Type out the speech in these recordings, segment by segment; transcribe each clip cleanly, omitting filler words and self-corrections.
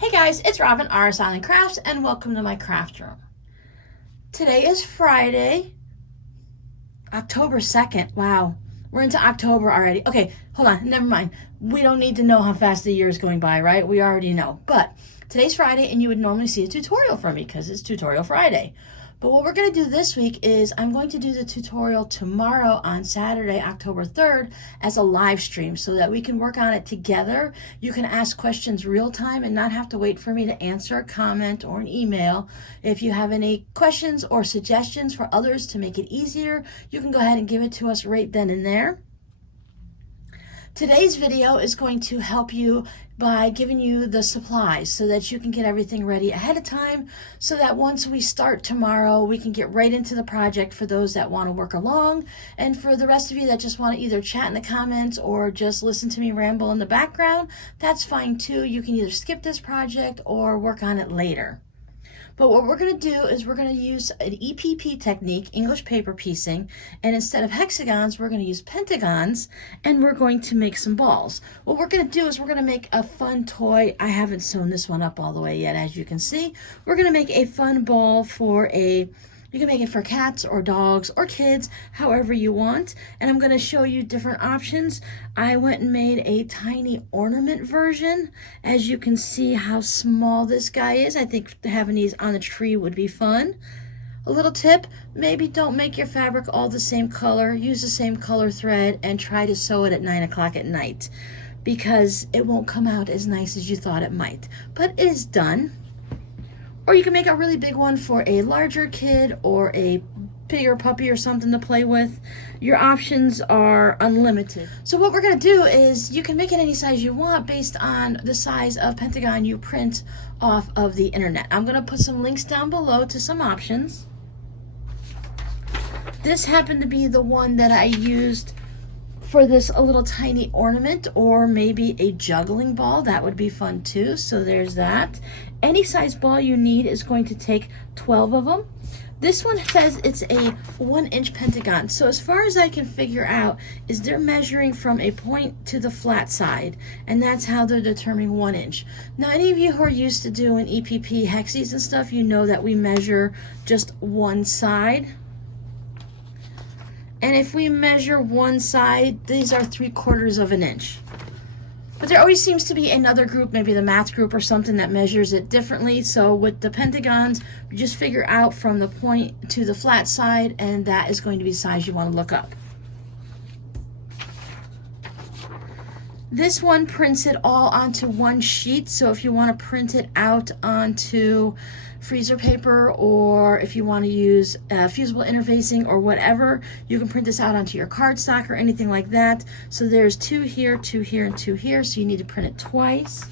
Hey guys, it's Robin, RsIslandCrafts, and welcome to my craft room. Today is Friday, October 2nd. Wow, we're into October already. Okay, hold on, never mind. We don't need to know how fast the year is going by, right? We already know. But today's Friday, and you would normally see a tutorial from me because it's Tutorial Friday. But what we're going to do this week is I'm going to do the tutorial tomorrow on Saturday, October 3rd as a live stream so that we can work on it together. You can ask questions real time and not have to wait for me to answer a comment or an email. If you have any questions or suggestions for others to make it easier, you can go ahead and give it to us right then and there. Today's video is going to help you by giving you the supplies so that you can get everything ready ahead of time so that once we start tomorrow, we can get right into the project for those that want to work along. And for the rest of you that just want to either chat in the comments or just listen to me ramble in the background, that's fine too. You can either skip this project or work on it later. But what we're going to do is we're going to use an EPP technique, English paper piecing, and instead of hexagons, we're going to use pentagons, and we're going to make some balls. What we're going to do is we're going to make a fun toy. I haven't sewn this one up all the way yet, as you can see. We're going to make a fun ball for you can make it for cats or dogs or kids, however you want. And I'm going to show you different options. I went and made a tiny ornament version. As you can see how small this guy is. I think having these on the tree would be fun. A little tip, maybe don't make your fabric all the same color. Use the same color thread and try to sew it at 9 o'clock at night because it won't come out as nice as you thought it might. But it is done. Or you can make a really big one for a larger kid or a bigger puppy or something to play with. Your options are unlimited. So what we're going to do is you can make it any size you want based on the size of pentagon you print off of the internet. I'm going to put some links down below to some options. This happened to be the one that I used for this a little tiny ornament, or maybe a juggling ball. That would be fun too. So there's that. Any size ball you need is going to take 12 of them. This one says it's a 1-inch pentagon. So as far as I can figure out is they're measuring from a point to the flat side, and that's how they're determining 1 inch. Now any of you who are used to doing EPP hexes and stuff, you know that we measure just one side. And if we measure one side, these are 3/4 of an inch. But there always seems to be another group, maybe the math group or something, that measures it differently. So with the pentagons, you just figure out from the point to the flat side, and that is going to be the size you want to look up. This one prints it all onto one sheet, so if you want to print it out onto freezer paper, or if you want to use fusible interfacing or whatever, you can print this out onto your cardstock or anything like that. So there's 2 here, 2 here, and 2 here, so you need to print it twice.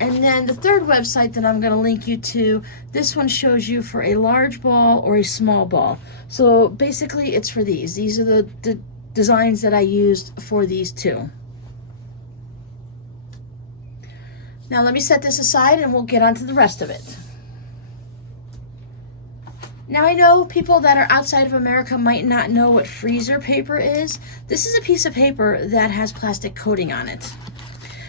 And then the third website that I'm going to link you to, this one shows you for a large ball or a small ball. So basically it's for these. These are the designs that I used for these two. Now let me set this aside and we'll get on to the rest of it. Now I know people that are outside of America might not know what freezer paper is. This is a piece of paper that has plastic coating on it.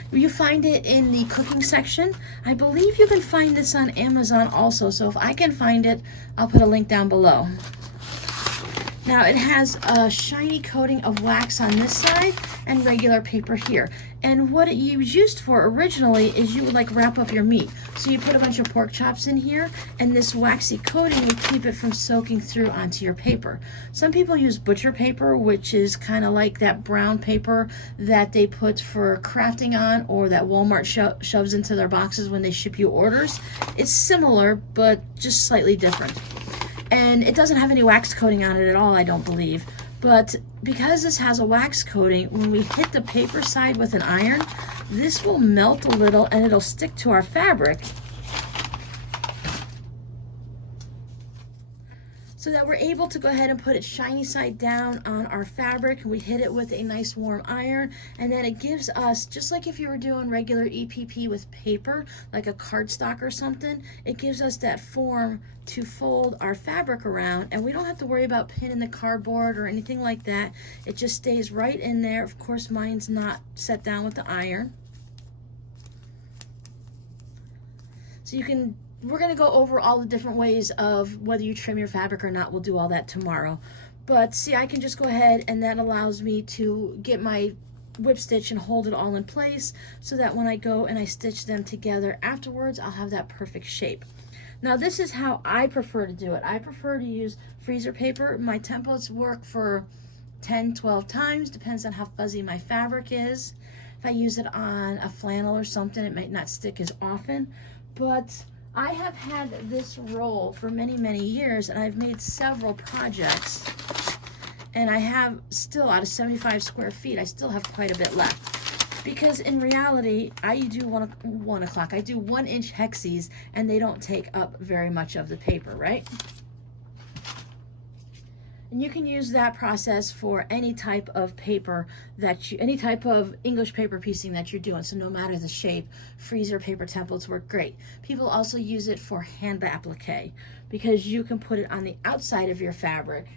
You find it in the cooking section. I believe you can find this on Amazon also, so if I can find it, I'll put a link down below. Now it has a shiny coating of wax on this side and regular paper here. And what it was used for originally is you would like wrap up your meat. So you put a bunch of pork chops in here, and this waxy coating would keep it from soaking through onto your paper. Some people use butcher paper, which is kind of like that brown paper that they put for crafting on, or that Walmart shoves into their boxes when they ship you orders. It's similar, but just slightly different. And it doesn't have any wax coating on it at all, I don't believe. But because this has a wax coating, when we hit the paper side with an iron, this will melt a little and it'll stick to our fabric, so that we're able to go ahead and put it shiny side down on our fabric. We hit it with a nice warm iron, and then it gives us, just like if you were doing regular EPP with paper, like a cardstock or something, it gives us that form to fold our fabric around, and we don't have to worry about pinning the cardboard or anything like that. It just stays right in there. Of course, mine's not set down with the iron. So we're gonna go over all the different ways of whether you trim your fabric or not. We'll do all that tomorrow. But see, I can just go ahead, and that allows me to get my whip stitch and hold it all in place so that when I go and I stitch them together afterwards, I'll have that perfect shape. Now this is how I prefer to do it. I prefer to use freezer paper. My templates work for 10, 12 times, depends on how fuzzy my fabric is. If I use it on a flannel or something, it might not stick as often, but I have had this roll for many, many years, and I've made several projects, and I have still, out of 75 square feet, I still have quite a bit left. Because in reality, I do 1 o'clock. I do 1-inch hexies, and they don't take up very much of the paper, right? And you can use that process for any type of paper any type of English paper piecing that you're doing. So no matter the shape, freezer paper templates work great. People also use it for hand applique because you can put it on the outside of your fabric,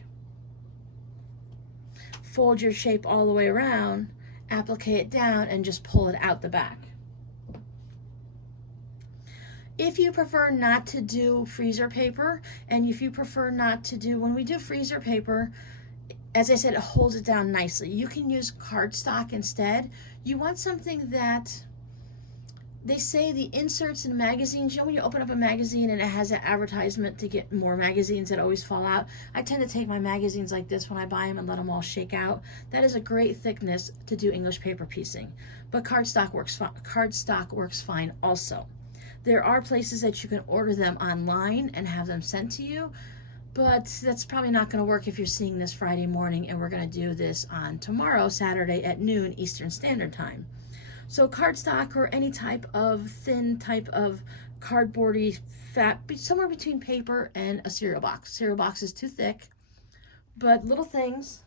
fold your shape all the way around, applique it down, and just pull it out the back. If you prefer not to do freezer paper, and if you prefer not to do, when we do freezer paper, as I said, it holds it down nicely. You can use cardstock instead. You want something that, they say the inserts in magazines, you know when you open up a magazine and it has an advertisement to get more magazines that always fall out? I tend to take my magazines like this when I buy them and let them all shake out. That is a great thickness to do English paper piecing. But cardstock works fine also. There are places that you can order them online and have them sent to you, but that's probably not going to work if you're seeing this Friday morning, and we're going to do this on tomorrow, Saturday at noon Eastern Standard Time. So cardstock or any type of thin type of cardboardy fat, somewhere between paper and a cereal box. Cereal box is too thick, but little things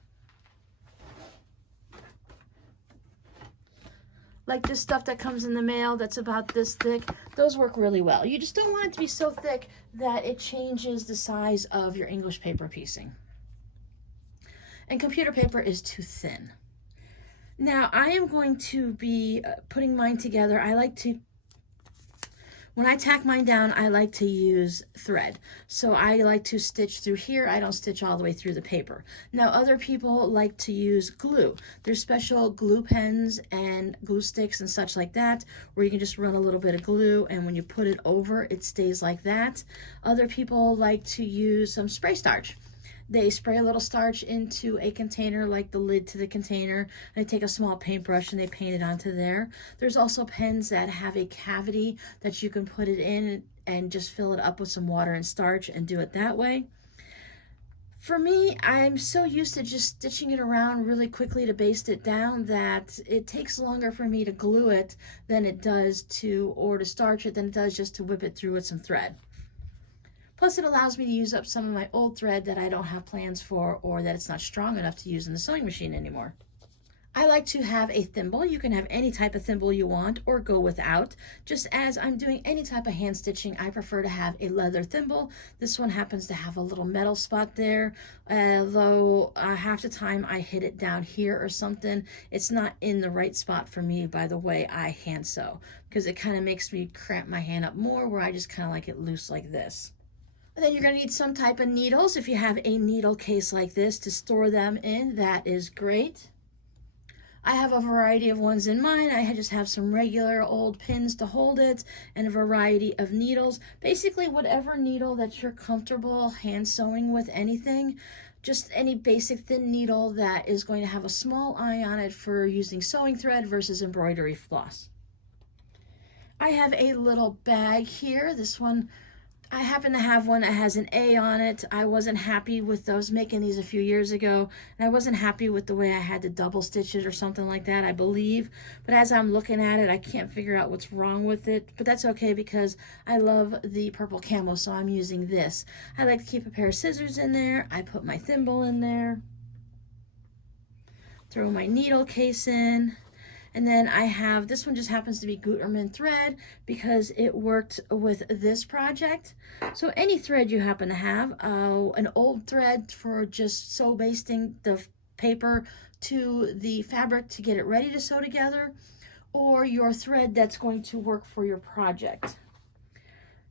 like this stuff that comes in the mail that's about this thick, those work really well. You just don't want it to be so thick that it changes the size of your English paper piecing. And computer paper is too thin. Now I am going to be putting mine together. When I tack mine down, I like to use thread. So I like to stitch through here. I don't stitch all the way through the paper. Now other people like to use glue. There's special glue pens and glue sticks and such like that, where you can just run a little bit of glue, and when you put it over, it stays like that. Other people like to use some spray starch. They spray a little starch into a container, like the lid to the container, and they take a small paintbrush and they paint it onto there. There's also pens that have a cavity that you can put it in and just fill it up with some water and starch and do it that way. For me, I'm so used to just stitching it around really quickly to baste it down that it takes longer for me to glue it than it does or to starch it than it does just to whip it through with some thread. Plus it allows me to use up some of my old thread that I don't have plans for, or that it's not strong enough to use in the sewing machine anymore. I like to have a thimble. You can have any type of thimble you want or go without. Just as I'm doing any type of hand stitching, I prefer to have a leather thimble. This one happens to have a little metal spot there, although half the time I hit it down here or something. It's not in the right spot for me by the way I hand sew, because it kind of makes me cramp my hand up more, where I just kind of like it loose like this. And then you're going to need some type of needles. If you have a needle case like this to store them in, that is great. I have a variety of ones in mine. I just have some regular old pins to hold it and a variety of needles. Basically, whatever needle that you're comfortable hand sewing with, anything. Just any basic thin needle that is going to have a small eye on it for using sewing thread versus embroidery floss. I have a little bag here. This one, I happen to have one that has an A on it. I wasn't happy with those, making these a few years ago, and I wasn't happy with the way I had to double stitch it or something like that, I believe. But as I'm looking at it, I can't figure out what's wrong with it, but that's okay because I love the purple camo, so I'm using this. I like to keep a pair of scissors in there. I put my thimble in there, throw my needle case in. And then I have, this one just happens to be Gutermann thread because it worked with this project. So any thread you happen to have, an old thread for just sew basting the paper to the fabric to get it ready to sew together, or your thread that's going to work for your project.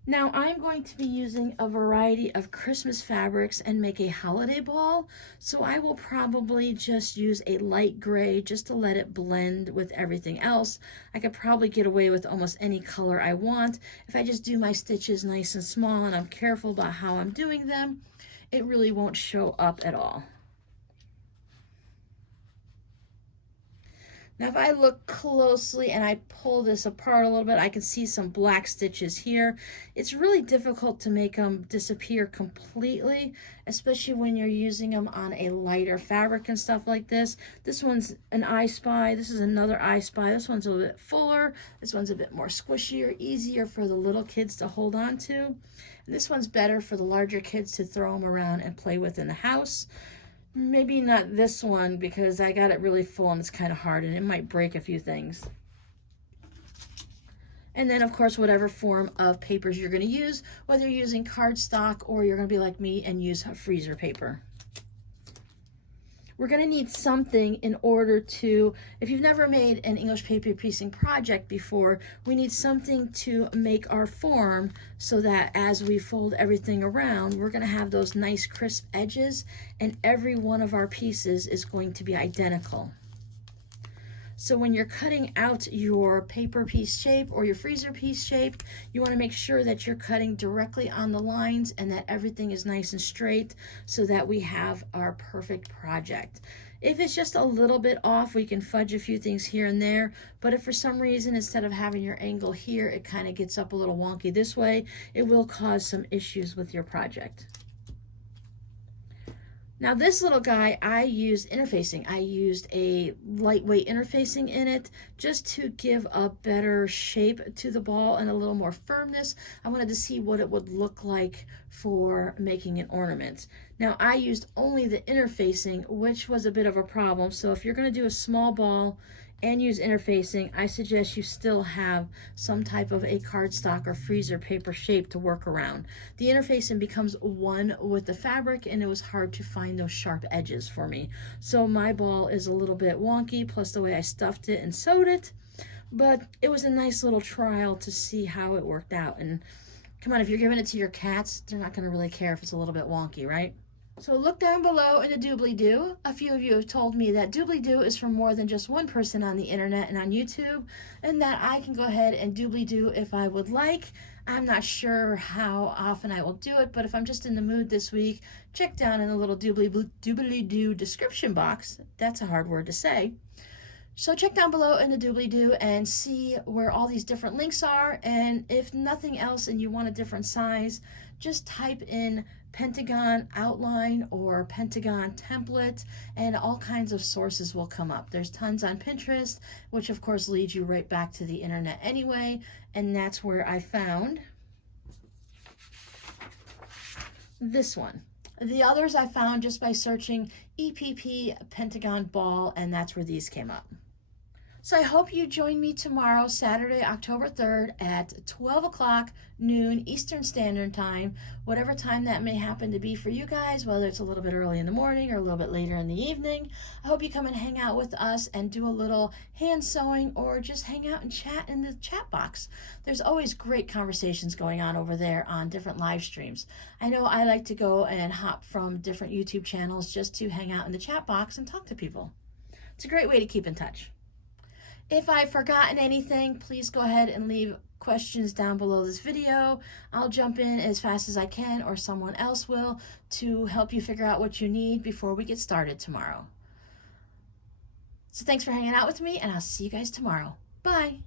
Now I'm going to be using a variety of Christmas fabrics and make a holiday ball. So I will probably just use a light gray just to let it blend with everything else. I could probably get away with almost any color I want. If I just do my stitches nice and small and I'm careful about how I'm doing them, it really won't show up at all. Now if I look closely and I pull this apart a little bit, I can see some black stitches here. It's really difficult to make them disappear completely, especially when you're using them on a lighter fabric and stuff like this. This one's an I Spy. This is another I Spy. This one's a little bit fuller. This one's a bit more squishier, easier for the little kids to hold on to. And this one's better for the larger kids to throw them around and play with in the house. Maybe not this one because I got it really full and it's kind of hard and it might break a few things. And then of course, whatever form of papers you're going to use, whether you're using cardstock or you're going to be like me and use freezer paper. We're going to need something in order to, if you've never made an English paper piecing project before, we need something to make our form so that as we fold everything around, we're going to have those nice crisp edges and every one of our pieces is going to be identical. So when you're cutting out your paper piece shape or your freezer piece shape, you want to make sure that you're cutting directly on the lines and that everything is nice and straight so that we have our perfect project. If it's just a little bit off, we can fudge a few things here and there, but if for some reason, instead of having your angle here, it kind of gets up a little wonky this way, it will cause some issues with your project. Now this little guy, I used interfacing. I used a lightweight interfacing in it just to give a better shape to the ball and a little more firmness. I wanted to see what it would look like for making an ornament. Now I used only the interfacing, which was a bit of a problem. So if you're going to do a small ball and use interfacing, I suggest you still have some type of a cardstock or freezer paper shape to work around. The interfacing becomes one with the fabric and it was hard to find those sharp edges for me. So my ball is a little bit wonky, plus the way I stuffed it and sewed it, but it was a nice little trial to see how it worked out. And come on, if you're giving it to your cats, they're not gonna really care if it's a little bit wonky, right? So look down below in the doobly-doo. A few of you have told me that doobly-doo is for more than just one person on the internet and on YouTube, and that I can go ahead and doobly-doo if I would like. I'm not sure how often I will do it, but if I'm just in the mood this week, check down in the little doobly-doo description box. That's a hard word to say. So check down below in the doobly-doo and see where all these different links are, and if nothing else and you want a different size, just type in Pentagon outline or Pentagon template and all kinds of sources will come up. There's tons on Pinterest, which of course leads you right back to the internet anyway, and that's where I found this one. The others I found just by searching EPP Pentagon ball, and that's where these came up. So I hope you join me tomorrow, Saturday, October 3rd at 12 o'clock noon Eastern Standard Time, whatever time that may happen to be for you guys, whether it's a little bit early in the morning or a little bit later in the evening. I hope you come and hang out with us and do a little hand sewing or just hang out and chat in the chat box. There's always great conversations going on over there on different live streams. I know I like to go and hop from different YouTube channels just to hang out in the chat box and talk to people. It's a great way to keep in touch. If I've forgotten anything, please go ahead and leave questions down below this video. I'll jump in as fast as I can, or someone else will, to help you figure out what you need before we get started tomorrow. So thanks for hanging out with me, and I'll see you guys tomorrow. Bye.